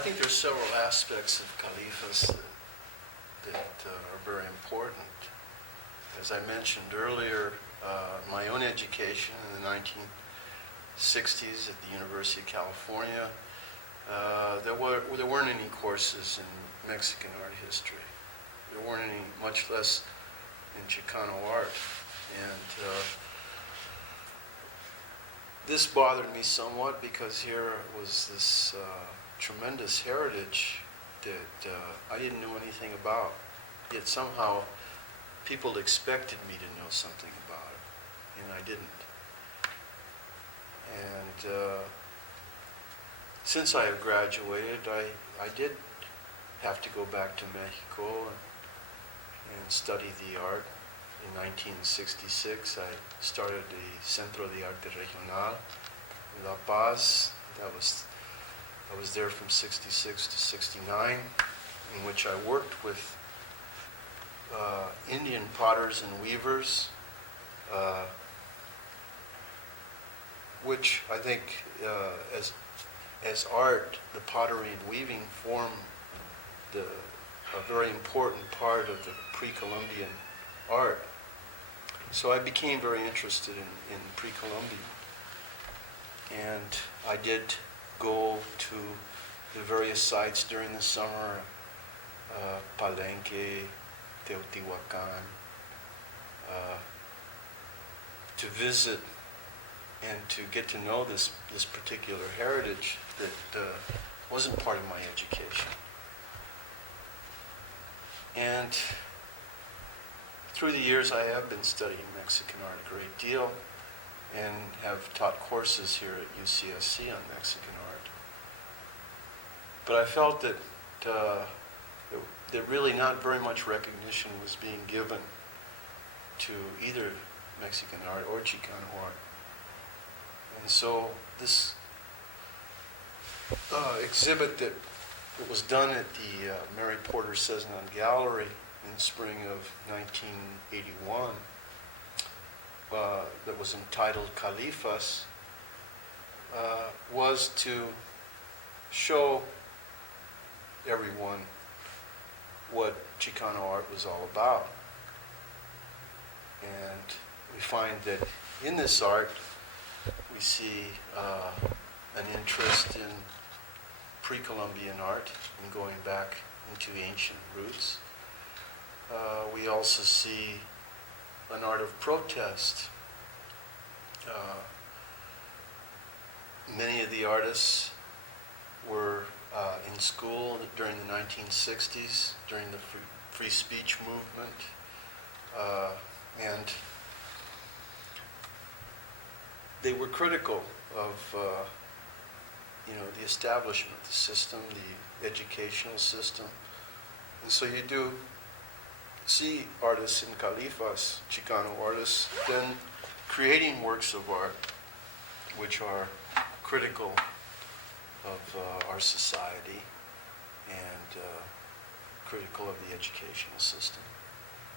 think there's several aspects of Califas that are very important. As I mentioned earlier, my own education in the 1960s at the University of California, there weren't any courses in Mexican art history. There weren't any, much less in Chicano art. And this bothered me somewhat because here was this tremendous heritage that I didn't know anything about. Yet somehow people expected me to know something about it, and I didn't. And since I have graduated, I did have to go back to Mexico and study the art. In 1966, I started the Centro de Arte Regional in La Paz. I was there from 66 to 69, in which I worked with Indian potters and weavers, which I think as art, the pottery and weaving form a very important part of the pre-Columbian art. So I became very interested in pre-Columbian. And I did go to the various sites during the summer, Palenque, Teotihuacan, to visit and to get to know this particular heritage that wasn't part of my education. And through the years, I have been studying Mexican art a great deal and have taught courses here at UCSC on Mexican art. But I felt that really not very much recognition was being given to either Mexican art or Chicano art. And so this exhibit that was done at the Mary Porter Cezanne Gallery in the spring of 1981, that was entitled Califas, was to show everyone what Chicano art was all about. And we find that in this art, we see an interest in pre-Columbian art and going back into ancient roots. We also see an art of protest. Many of the artists were in school during the 1960s, during the free speech movement, and they were critical of the establishment, the system, the educational system. And so you do see artists in Califas, Chicano artists, then creating works of art which are critical of our society and critical of the educational system.